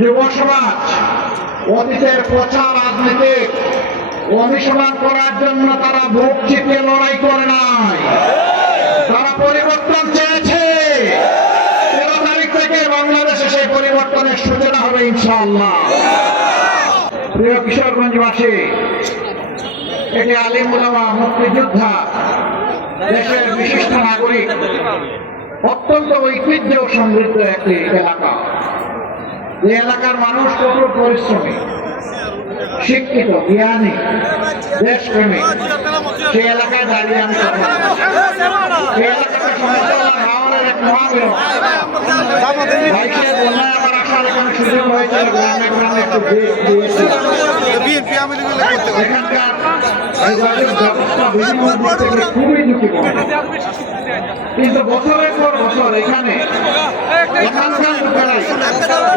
যুব সমাজ অতীতের পচা রাজনীতি অনুসরণ করার জন্য তারা বুক চিপিয়ে লড়াই করে নাই, তারা পরিবর্তন চেয়েছে। 13 তারিখ থেকে বাংলাদেশে সেই পরিবর্তনের সূচনা হবে ইনশাআল্লাহ। প্রিয় কিশোরগঞ্জবাসী, এটি আলিম উলামা, মুক্তিযোদ্ধা, দেশের বিশিষ্ট নাগরিক, অত্যন্ত ঐতিহ্য সমৃদ্ধ একটি এলাকা। এই এলাকার মানুষ কঠোর পরিশ্রমী, শিক্ষিত, জ্ঞানী, দেশপ্রেমী। সেই এলাকায় দাঁড়িয়ে আমি কথা এই এলাকাটা সমস্ত এক মহাবীর ভাইকে বন্যায় আমার আসার এখানে সুযোগ হয়েছিল, গ্রামে গ্রামে একটু দিয়েছিল। এখানকার ব্যবস্থা বিভিন্ন দিক থেকে খুবই ঝুঁকিপূর্ণ, কিন্তু বছরের পর বছর এখানে এখানকার লোকেরাই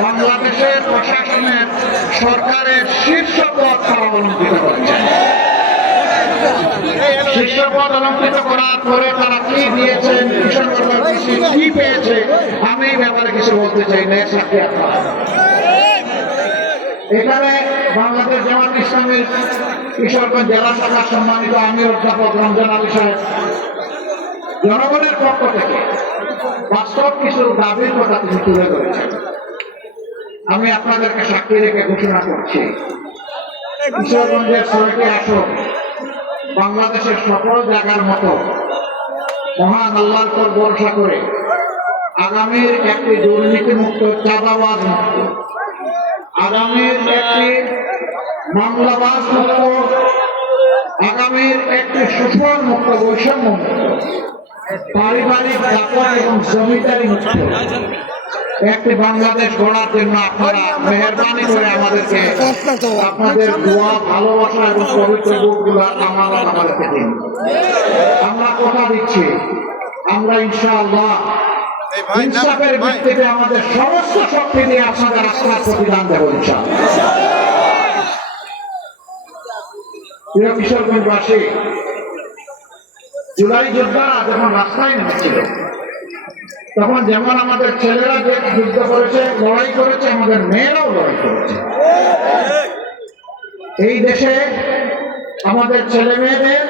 বাংলাদেশের প্রশাসনের সরকারের শীর্ষ পদ তারা অলঙ্কৃত করছে। শীর্ষ পদ অলঙ্কৃত করার পরে তারা কি দিয়েছেন, কিশোরগঞ্জ কি পেয়েছে, আমি এই ব্যাপারে কিছু বলতে চাই না। এখানে বাংলাদেশ জামাত ইসলামীর কিশোরগঞ্জ জেলা শাখার সম্মানিত আমির অধ্যাপক রমজান আলী সাহেব জনগণের পক্ষ থেকে বাস্তব কিছু দাবির কথা তিনি তুলে ধরেছেন। আমি আপনাদেরকে সাক্ষী রেখে ঘোষণা করছি, কিশোরগঞ্জের 6টি আসন বাংলাদেশের সকল জায়গার মতো মহান আল্লাহর উপর ভরসা করে আগামীর একটি দুর্নীতিমুক্ত, চাঁদাবাজ মুক্ত, আগামীর একটি মামলাবাজ মুক্ত, আগামীর একটি সুফল মুক্ত, বৈষম্য মুক্ত, পারিবারিক ব্যাপার এবং জমিদারি মুক্ত একটি বাংলাদেশ গড়ার জন্য আপনারা মেহরবানি করে আমাদেরকে আপনাদের দোয়া, ভালোবাসা এবং পবিত্র বুকগুলো আমাদেরকে দিন। আমরা কথা দিচ্ছি, আমরা ইনশাআল্লাহ ইনসাফের ভিত্তিতে আমাদের সমস্ত শক্তি দিয়ে আপনাদের রাস্তার প্রতিদান দেব ইনশাআল্লাহ। প্রিয় কিশোরগঞ্জবাসী, জুলাই যোদ্ধারা যখন রাস্তায় নেমেছিল তখন যেমন আমাদের ছেলেরা যে যুদ্ধ করেছে, লড়াই করেছে, আমাদের মেয়েরাও লড়াই করেছে। এই দেশে আমাদের ছেলে মেয়েদের